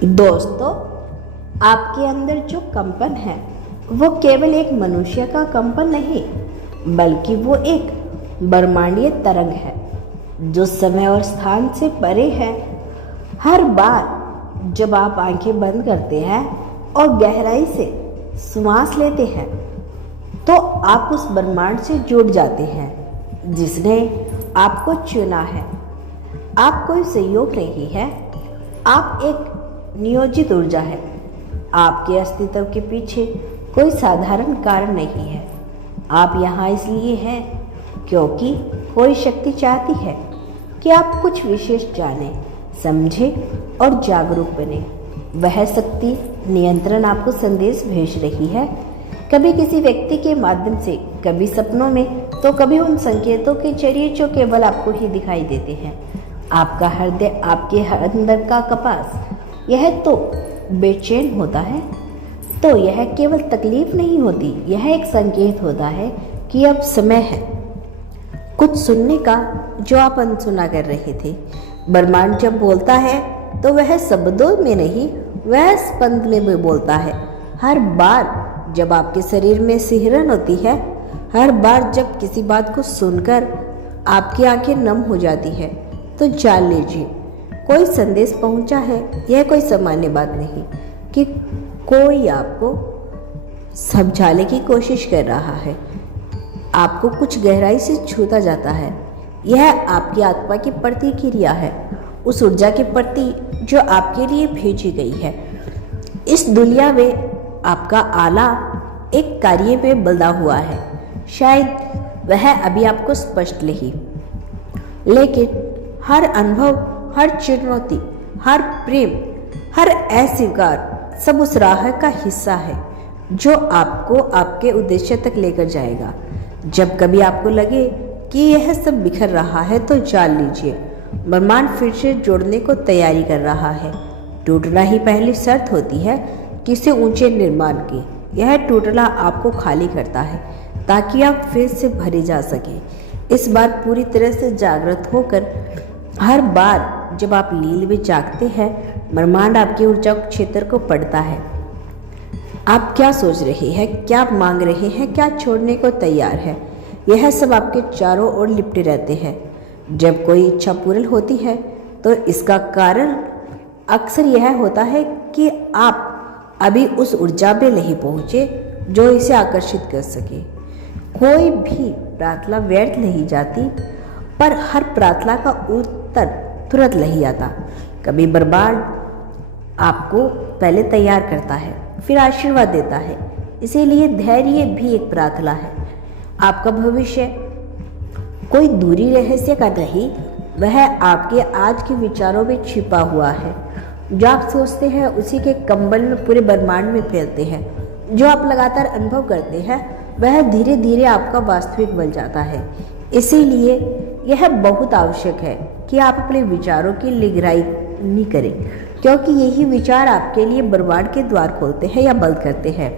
दोस्तों, आपके अंदर जो कंपन है वो केवल एक मनुष्य का कंपन नहीं, बल्कि वो एक ब्रह्मांडीय तरंग है जो समय और स्थान से परे है। हर बार जब आप आंखें बंद करते हैं और गहराई से सांस लेते हैं तो आप उस ब्रह्मांड से जुड़ जाते हैं जिसने आपको चुना है। आप कोई संयोग नहीं है, आप एक नियोजित ऊर्जा है। आपके अस्तित्व के पीछे कोई साधारण कारण नहीं है। आप यहाँ इसलिए हैं क्योंकि कोई शक्ति चाहती है कि आप कुछ विशेष जानें, समझें और जागरूक बने। वह शक्ति नियंत्रण आपको संदेश भेज रही है, कभी किसी व्यक्ति के माध्यम से, कभी सपनों में, तो कभी उन संकेतों के जरिए जो केवल आपको ही दिखाई देते हैं। आपका हृदय, आपके अंदर का कपास, यह तो बेचैन होता है तो यह केवल तकलीफ नहीं होती, यह एक संकेत होता है कि अब समय है कुछ सुनने का जो आप अनसुना कर रहे थे। ब्रह्मांड जब बोलता है तो वह शब्दों में नहीं, वह स्पंद में भी बोलता है। हर बार जब आपके शरीर में सिहरन होती है, हर बार जब किसी बात को सुनकर आपकी आंखें नम हो जाती है, तो जान लीजिए कोई संदेश पहुंचा है। यह कोई सामान्य बात नहीं कि कोई आपको समझाने की कोशिश कर रहा है, आपको कुछ गहराई से छूता जाता है। यह आपकी आत्मा की प्रतिक्रिया है, उस ऊर्जा के प्रति जो आपके लिए भेजी गई है। इस दुनिया में आपका आला एक कार्य में बंधा हुआ है, शायद वह अभी आपको स्पष्ट नहीं, लेकिन हर अनुभव, हर चुनौती, हर प्रेम, हर अस्वीकार सब उस राह का हिस्सा है जो आपको आपके उद्देश्य तक लेकर जाएगा। जब कभी आपको लगे कि यह सब बिखर रहा है तो जान लीजिए ब्रह्मांड फिर से जोड़ने को तैयारी कर रहा है। टूटना ही पहली शर्त होती है किसी ऊंचे निर्माण की। यह टूटना आपको खाली करता है ताकि आप फिर से भरे जा सके। इस बार पूरी तरह से जागृत होकर, हर बार जब आप नींद में जागते हैं, ब्रह्मांड आपकी ऊर्जा क्षेत्र को पढ़ता है। आप क्या सोच रहे हैं, क्या मांग रहे हैं, क्या छोड़ने को तैयार है, यह सब आपके चारों ओर लिपटे रहते हैं। जब कोई इच्छा पूर्ण होती है तो इसका कारण अक्सर यह होता है कि आप अभी उस ऊर्जा में नहीं पहुँचे जो इसे आकर्षित कर सके। कोई भी प्रार्थना व्यर्थ नहीं जाती, पर हर प्रार्थना का उत्तर तुरंत नहीं आता। कभी ब्रह्मांड आपको पहले तैयार करता है, फिर आशीर्वाद देता है। इसीलिए धैर्य भी एक प्रार्थना है। आपका भविष्य कोई दूरी रहस्य का नहीं, वह आपके आज के विचारों में छिपा हुआ है। जो आप सोचते हैं उसी के कंबल में पूरे ब्रह्मांड में फैलते हैं। जो आप लगातार अनुभव करते हैं वह धीरे धीरे आपका वास्तविक बन जाता है। इसीलिए यह बहुत आवश्यक है कि आप अपने विचारों की निगरानी करें, क्योंकि यही विचार आपके लिए ब्रह्मांड के द्वार खोलते हैं या बंद करते हैं।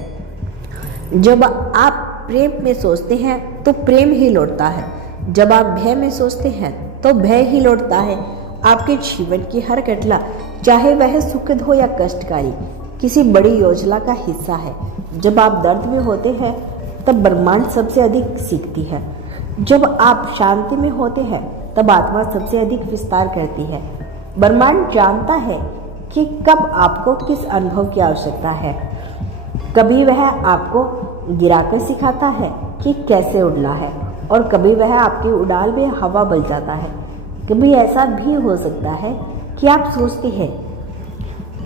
जब आप प्रेम में सोचते हैं तो प्रेम ही लौटता है। जब आप भय में सोचते हैं तो भय ही लौटता है। आपके जीवन की हर घटना, चाहे वह सुखद हो या कष्टकारी, किसी बड़ी योजना का हिस्सा है। जब आप दर्द में होते हैं तब ब्रह्मांड सबसे अधिक सीखती है। जब आप शांति में होते हैं तब आत्मा सबसे अधिक विस्तार करती है। ब्रह्मांड जानता है कि कब आपको किस अनुभव की आवश्यकता है। कभी वह आपको गिराकर सिखाता है कि कैसे उड़ना है, और कभी वह आपकी उड़ान में हवा बन जाता है। कभी ऐसा भी हो सकता है कि आप सोचते हैं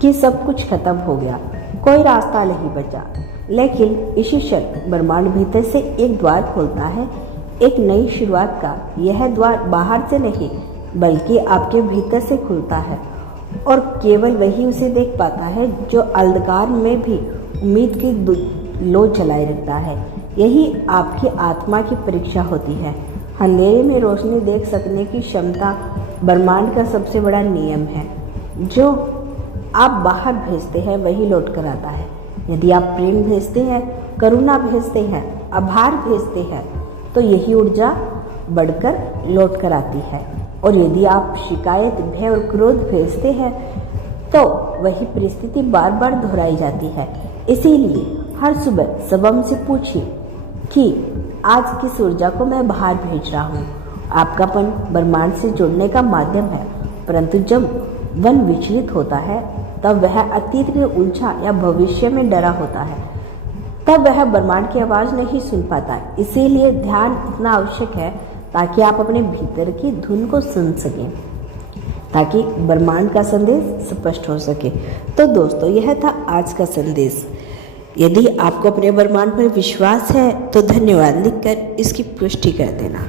कि सब कुछ खत्म हो गया, कोई रास्ता नहीं बचा, लेकिन इसी क्षण ब्रह्मांड भीतर से एक द्वार खोलता है, एक नई शुरुआत का। यह द्वार बाहर से नहीं बल्कि आपके भीतर से खुलता है, और केवल वही उसे देख पाता है जो अंधकार में भी उम्मीद की लो जलाए रखता है। यही आपकी आत्मा की परीक्षा होती है। अंधेरे में रोशनी देख सकने की क्षमता ब्रह्मांड का सबसे बड़ा नियम है। जो आप बाहर भेजते हैं वही लौट कर आता है। यदि आप प्रेम भेजते हैं, करुणा भेजते हैं, आभार भेजते हैं, तो यही ऊर्जा बढ़कर लौट कर आती है। और यदि आप शिकायत, भय और क्रोध भेजते हैं तो वही परिस्थिति बार बार दोहराई जाती है। इसीलिए हर सुबह सबम से पूछिए कि आज किस ऊर्जा को मैं बाहर भेज रहा हूँ। आपकापन ब्रह्मांड से जुड़ने का माध्यम है, परंतु जब मन विचलित होता है तब वह अतीत में उलझा या भविष्य में डरा होता है, तब वह ब्रह्मांड की आवाज़ नहीं सुन पाता। इसीलिए ध्यान इतना आवश्यक है ताकि आप अपने भीतर की धुन को सुन सकें, ताकि ब्रह्मांड का संदेश स्पष्ट हो सके। तो दोस्तों, यह था आज का संदेश। यदि आपको अपने ब्रह्मांड पर विश्वास है तो धन्यवाद लिखकर इसकी पुष्टि कर देना।